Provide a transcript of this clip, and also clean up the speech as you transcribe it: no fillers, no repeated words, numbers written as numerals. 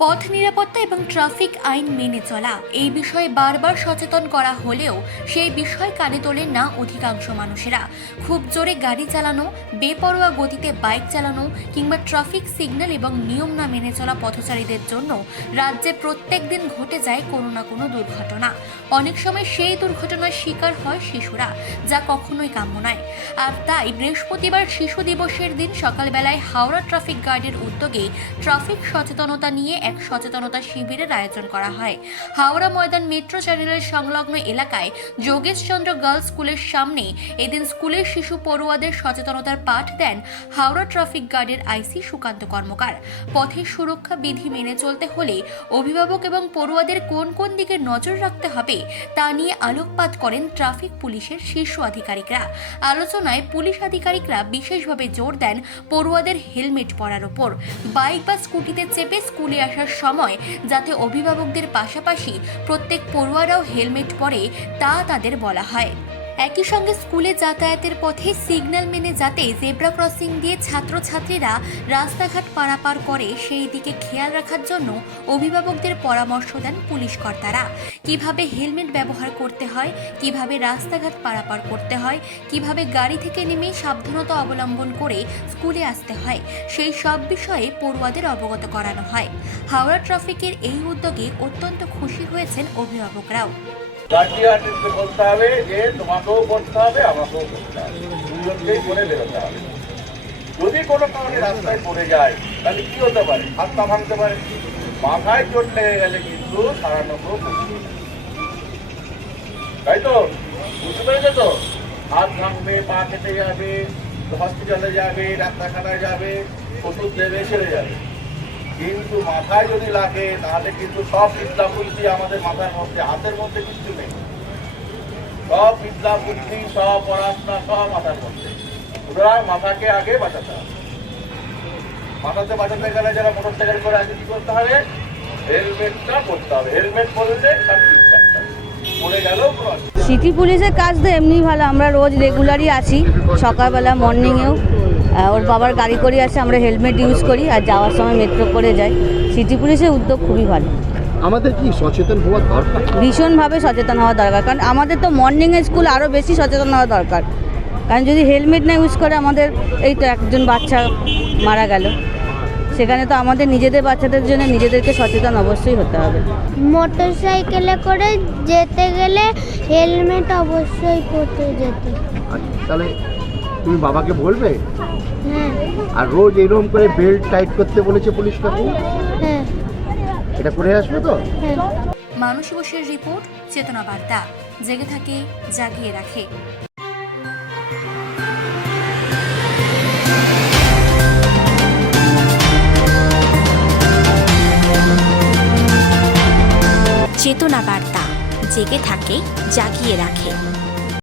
পথ নিরাপত্তা এবং ট্রাফিক আইন মেনে চলা এই বিষয়ে বারবার সচেতন করা হলেও সেই বিষয় কানে তোলেন না অধিকাংশ মানুষেরা। খুব জোরে গাড়ি চালানো, বেপরোয়া গতিতে বাইক চালানো কিংবা ট্রাফিক সিগন্যাল এবং নিয়ম না মেনে চলা পথচারীদের জন্য রাজ্যে প্রত্যেক দিন ঘটে যায় কোনো না কোনো দুর্ঘটনা। অনেক সময় সেই দুর্ঘটনার শিকার হয় শিশুরা, যা কখনোই কাম্য নয়। আর তাই বৃহস্পতিবার শিশু দিবসের দিন সকালবেলায় হাওড়া ট্রাফিক গার্ডের উদ্যোগে ট্রাফিক সচেতনতা নিয়ে এক সচেতনতা শিবিরের আয়োজন করা হয়। হাওড়া ময়দান মেট্রো চ্যানেলের সংলগ্ন এলাকায় যোগেশচন্দ্র গার্লস স্কুলের সামনে এদিন স্কুলের শিশু পড়ুয়াদের সচেতনতার পাঠ দেন হাওড়া ট্রাফিক গার্ডের আইসি সুকান্ত কর্মকার। পথের সুরক্ষা বিধি মেনে চলতে হলে অভিভাবক এবং পড়ুয়াদের কোন কোন দিকে নজর রাখতে হবে তা নিয়ে আলোকপাত করেন ট্রাফিক পুলিশের শীর্ষ আধিকারিকরা। আলোচনায় পুলিশ আধিকারিকরা বিশেষভাবে জোর দেন পড়ুয়াদের হেলমেট পরার ওপর। বাইক বা স্কুটিতে চেপে স্কুলে আসার সময় যাতে অভিভাবকদের পাশাপাশি প্রত্যেক পড়ুয়ারাও হেলমেট পরে তা তাদের বলা হয়। একই সঙ্গে স্কুলে যাতায়াতের পথে সিগন্যাল মেনে যাতে জেব্রা ক্রসিং দিয়ে ছাত্রছাত্রীরা রাস্তাঘাট পারাপার করে সেই দিকে খেয়াল রাখার জন্য অভিভাবকদের পরামর্শ দেন পুলিশ কর্তারা। কিভাবে হেলমেট ব্যবহার করতে হয়, কিভাবে রাস্তাঘাট পারাপার করতে হয়, কিভাবে গাড়ি থেকে নেমে সাবধানতা অবলম্বন করে স্কুলে আসতে হয়, সেই সব বিষয়ে পড়ুয়াদের অবগত করানো হয়। হাওড়া ট্রাফিকের এই উদ্যোগে অত্যন্ত খুশি হয়েছেন অভিভাবকরাও। বলতে হবে যে তোমাকেও করতে হবে, আমাকেও করতে হবে, দুজনকেই করে বেরোতে হবে। যদি কোনো কারণে রাস্তায় পড়ে যায় তাহলে কি হতে পারে? হাত পা ভাঙতে পারে, মাথায় চোট লেগে গেলে কিন্তু সারানব্য, তাই তো? বুঝতে পেরেছো তো? হাত ভাঙবে, পা কেটে যাবে, হসপিটালে যাবে, ডাক্তারখানায় যাবে, ওষুধ দেবে, সেরে যাবে। কিন্তু মাথায় যদি লাগে তাহলে কিন্তু সব বিদ্যা বুদ্ধি আমাদের মাথার মধ্যে, হাতের মধ্যে কিছু নেই। সব বিদ্যা বুদ্ধি, সব পড়াশোনা সব মাথার মধ্যে। সুতরাং মাথাকে আগে বাঁচাতে হবে। মাথাতে বাঁচাতে গেলে যারা মোটর সাইকেল করে আগে কি করতে হবে? হেলমেটটা পরতে হবে। হেলমেট পরলে সব ঠিকঠাক থাকে, পড়ে গেলেও সিটি পুলিশের কাজ তো এমনি ভালো, আমরা রোজ রেগুলারই আছি। সকালবেলা মর্নিংয়েও ওর বাবার গাড়ি করে আসে, আমরা হেলমেট ইউজ করি, আর যাওয়ার সময় মেট্রো করে যাই। সিটি পুলিশের উদ্যোগ খুবই ভালো। আমাদের কি সচেতন হওয়া দরকার? ভীষণভাবে সচেতন হওয়া দরকার, কারণ আমাদের তো মর্নিংয়ে স্কুল, আরও বেশি সচেতন হওয়া দরকার। কারণ যদি হেলমেট না ইউজ করে, আমাদের এই তো একজন বাচ্চা মারা গেল, সেখানে তো আমাদের নিজেদের বাচ্চাদের জন্য নিজেদেরকে সচেতন অবশ্যই হতে হবে। মোটর সাইকেলে করে যেতে গেলে হেলমেট অবশ্যই পরতে যেতে। তাহলে তুমি বাবাকে বলবে? হ্যাঁ। আর রোজ এরকম করে বেল্ট টাইট করতে বলেছে পুলিশ কাকু? হ্যাঁ। এটা করে আসবে তো? হ্যাঁ। মানসী বোসের রিপোর্ট, চেতনা বার্তা। জেগে থাকে, জাগিয়ে রাখে। চেতনা বার্তা, জেগে থাকে, জাগিয়ে রাখে।